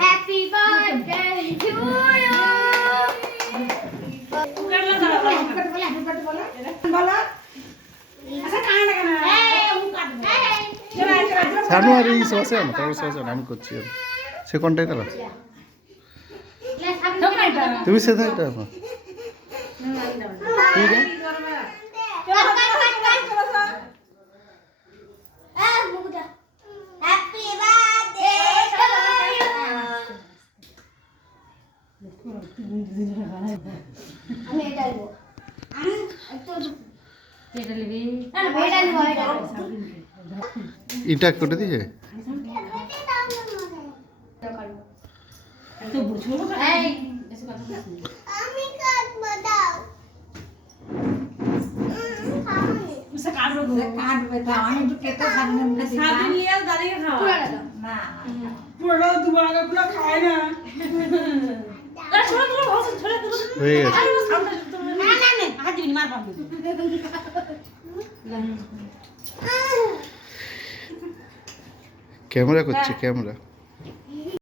happy birthday to you Sanu আর এই সসে না তোর সসে আমি করছি সে কোনটাই তারা তুমি সেটা এটা ঠিক আছে হ্যাপি বার্থডে আমি এটা নেব আমি একটু এটা নেবি না এটা নেব এটা করে দিয়েছে তো বুঝো এই এসে কথা বলছিস আমি কাটব দাও উসে কাটবে দাও আমি একটু কেটে সামনে সামনে নিয়ে দাঁড়িয়ে খাও না পুরো দুবারে গুলো খায় না আরে ছোট ছোট ভাষা ছোট ছোট হয়ে গেছে আরে সামনে না না না হাত দিবি মার পাবি ক্যামেরা করছে ক্যামেরা